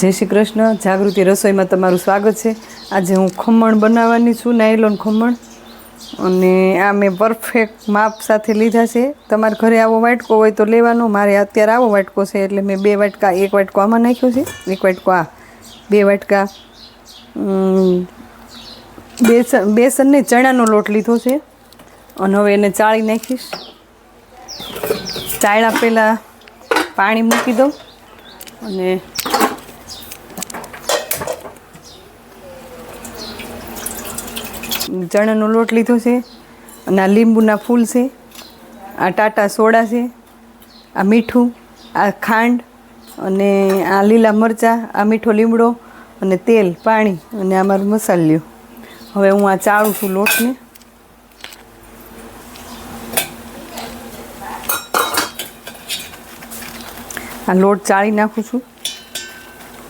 જય શ્રી કૃષ્ણ. જાગૃતિ રસોઈમાં તમારું સ્વાગત છે. આજે હું ખમણ બનાવવાની છું, નાયલોન ખમણ. અને આ મેં પરફેક્ટ માપ સાથે લીધા છે. તમારા ઘરે આવો વાટકો હોય તો લેવાનો. મારે અત્યારે આવો વાટકો છે એટલે મેં 2 વાટકા, 1 વાટકો આમાં નાખ્યો છે, 1 વાટકો આ, 2 વાટકા બેસન ને ચણાનો લોટ લીધો છે. અને હવે એને ચાળી નાખીશ. ચાળ્યા પહેલાં પાણી મૂકી દઉં અને ચણાનો લોટ લીધો છે અને આ લીંબુના ફૂલ છે, આ ટાટા સોડા છે, આ મીઠું, આ ખાંડ અને આ લીલા મરચાં, આ મીઠો લીમડો અને તેલ, પાણી અને આ મારું મસાલ્યું. હવે હું આ ચાળું છું લોટને. આ લોટ ચાળી નાખું છું.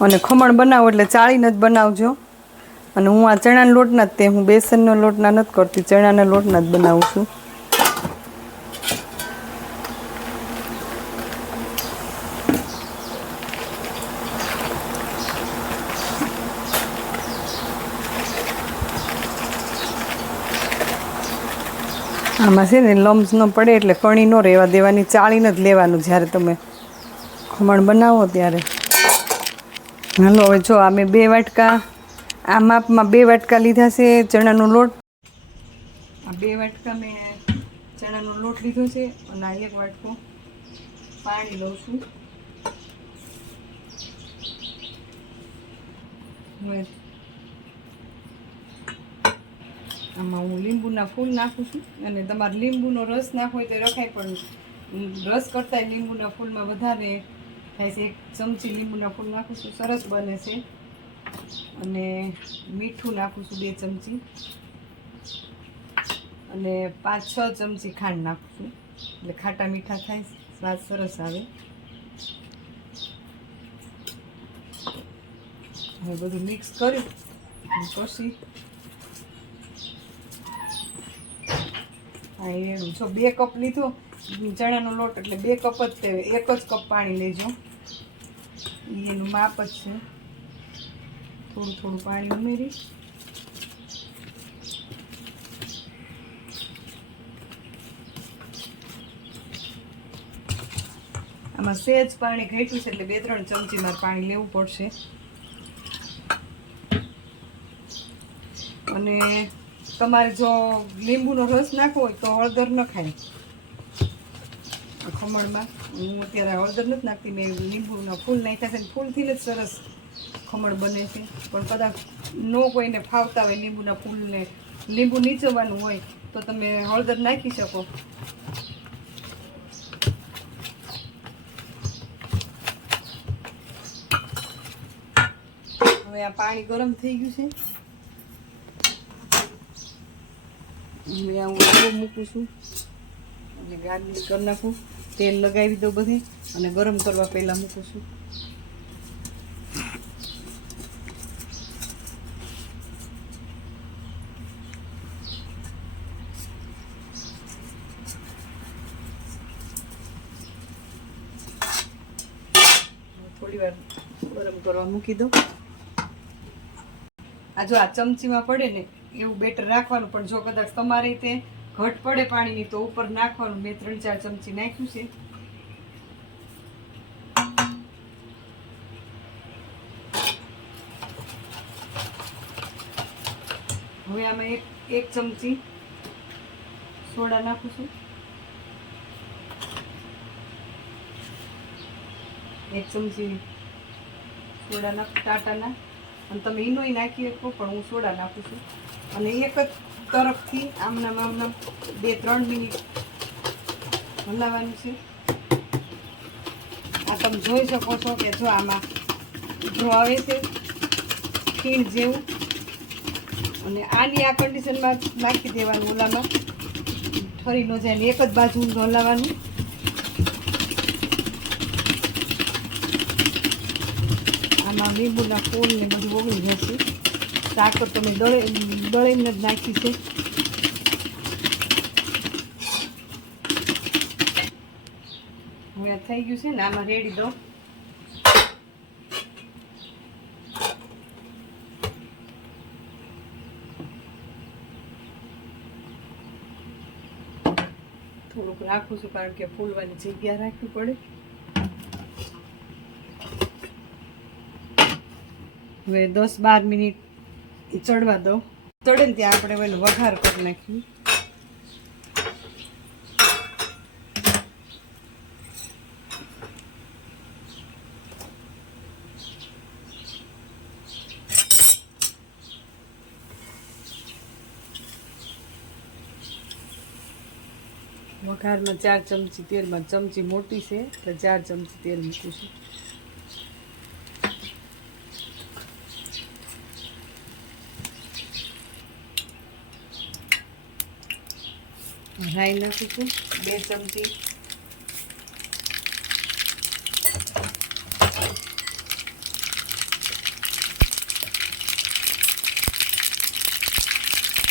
અને ખમણ બનાવો એટલે ચાળીને જ બનાવજો. અને હું આ ચણાના લોટના જ હું બેસનનો લોટના નથી કરતી, ચણાના લોટના જ બનાવું છું. આમાં છે ને લમ્સ ન પડે એટલે કણી ન રહેવા દેવાની, ચાળીને જ લેવાનું જ્યારે તમે ખમણ બનાવો ત્યારે. હાલો હવે જો આ મેં 2 વાટકા, આ માપમાં 2 વાટકા લીધા છે ચણાનો લોટ. આ 2 વાટકા મેં ચણાનો લોટ લીધો છે અને આ 1 વાટકો પાણી લઉં છું. હવે આમાં હું લીંબુના ફૂલ નાખું છું. અને તમારે લીંબુનો રસ નાખવો હોય તો રખાય, પણ રસ કરતાં લીંબુના ફૂલમાં વધારે થાય છે. 1 ચમચી લીંબુના ફૂલ નાખું છું, સરસ બને છે. અને મીઠું નાખું છું 2 ચમચી અને 5-6 ચમચી ખાંડ નાખું છું, એટલે ખાટા મીઠા થાય, સ્વાદ સરસ આવે. હવે બધું મિક્સ કરી પછી હા એનું જો 2 કપ લીધો ચણાનો લોટ એટલે 2 કપ જ તે, 1 જ કપ પાણી લેજો, એનું માપ જ છે. થોડું થોડું પાણી ઉમેરી આમાં સહેજ પાણી ઘટ્યું છે એટલે 2-3 ચમચી મારે પાણી લેવું પડશે. અને તમારે જો લીંબુનો રસ નાખવો હોય તો હળદર ન ખાય ખમણમાં. હું અત્યારે હળદર નથી નાખતી, મેં લીંબુના ફૂલ નાખ્યા છે. ફૂલથી જ સરસ ખમણ બને છે. પણ કદાચ ન કોઈને ફાવતા હોય લીંબુના ફૂલને, લીંબુ નીચોવાનું હોય તો તમે હળદર નાખી શકો. હવે આ પાણી ગરમ થઈ ગયું છે. હવે હું આવો મૂકું છું અને ગાર્નિશ કરી નાખું. તેલ લગાવી દઉં બધે અને ગરમ કરવા પહેલાં મૂકું છું. થોડી વાર ગરમ કરવા મૂકી દઉં. આ જો આ ચમચીમાં પડે ને એવું બેટર રાખવાનું, પણ જો કદાચ તમારી રીતે ઘટ પડે પાણીની તો ઉપર નાખવાનું. મેં 3-4 ચમચી નાખ્યું છે. હવે આમાં એક ચમચી સોડા નાખું છું, 1 ચમચી સોડા નાખું ટાટાના. અને તમે ઈનોય નાખી શકો, પણ હું સોડા નાખું છું. અને એક જ તરફથી આમનામ 2-3 મિનિટ હલાવવાનું છે. આ તમે જોઈ શકો છો કે જો આમાં જો આવે છે ખીણ જેવું, અને આની આ કન્ડિશનમાં નાખી દેવાનું, ઓલામાં ઠરી ન જાય. ને એક જ બાજુ હલાવવાનું. આમાં લીંબુના ફૂલ ને બધું ઓગળી જશે. શાક તો તમે દળીને જ નાખી છે. હવે આ થઈ ગયું છે ને, આમાં રેડી દઉં. થોડુંક રાખું છું, કારણ કે ફૂલવાની જગ્યા રાખવી પડે. હવે 10-12 મિનિટ ચડવા દો. ચડે ને ત્યાં આપણે એનો વઘાર કરી નાખ્યું. વઘારમાં 4 ચમચી તેલમાં, ચમચી મોટી છે તો 4 ચમચી તેલ મૂકું છું. રાઈ નાખીશું 2 ચમચી.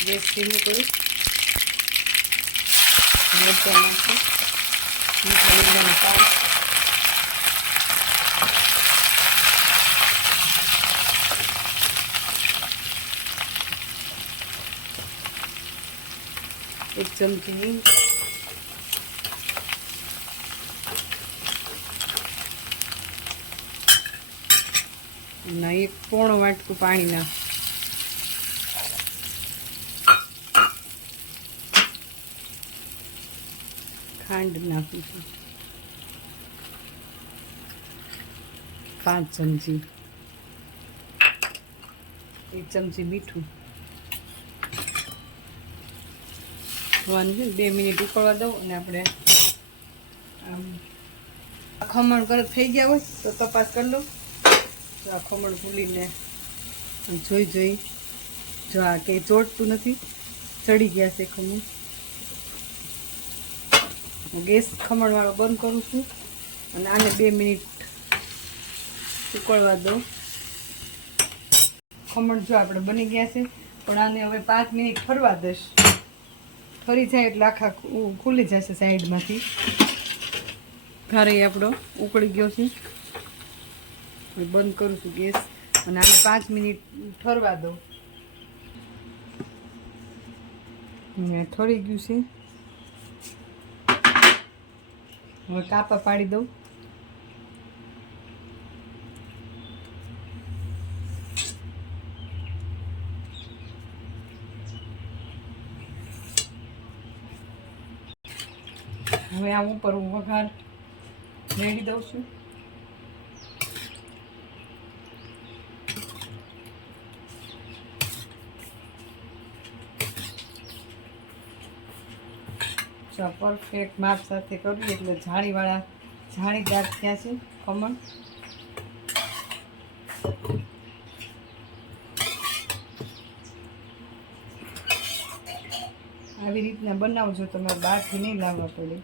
ગેસ ધીમું કરી મરચાં નાખું. લીમડાનો પાક, એક ચમચી હિંગ, અને 1 પોણો વાટકું પાણી નાખ. ખાંડ નાખું છું 5 ચમચી. 1 ચમચી મીઠું. 2 મિનિટ ઉકળવા દઉં. અને આપણે ખમણ કરત થઈ ગયા હોય તો તપાસ કરી લો. તો આ ખમણ ભૂલીને જોઈ જો આ કંઈ ચોટતું નથી, ચડી ગયા છે ખમણ. ગેસ ખમણવાળો બંધ કરું છું અને આને 2 મિનિટ ઉકળવા દો. ખમણ જો આપણે બની ગયા છે, પણ આને હવે 5 મિનિટ ફરવા દઈશ. ફરી જાય એટલે આખા ખુલી જશે સાઈડમાંથી. ઘરે આપણો ઉકળી ગયો છે. બંધ કરું છું ગેસ અને આને 5 મિનિટ ઠરવા દો. ઠરી ગયું છે. હવે કાપા પાડી દઉં. હવે આમ ઉપર હું વઘાર રેડી દઉં છું. પરફેક્ટ માપ સાથે કરું એટલે જાળીદાર થયા છે ખમણ. આવી રીતના બનાવજો, તમારે બહારથી નહીં લાવવા પડે.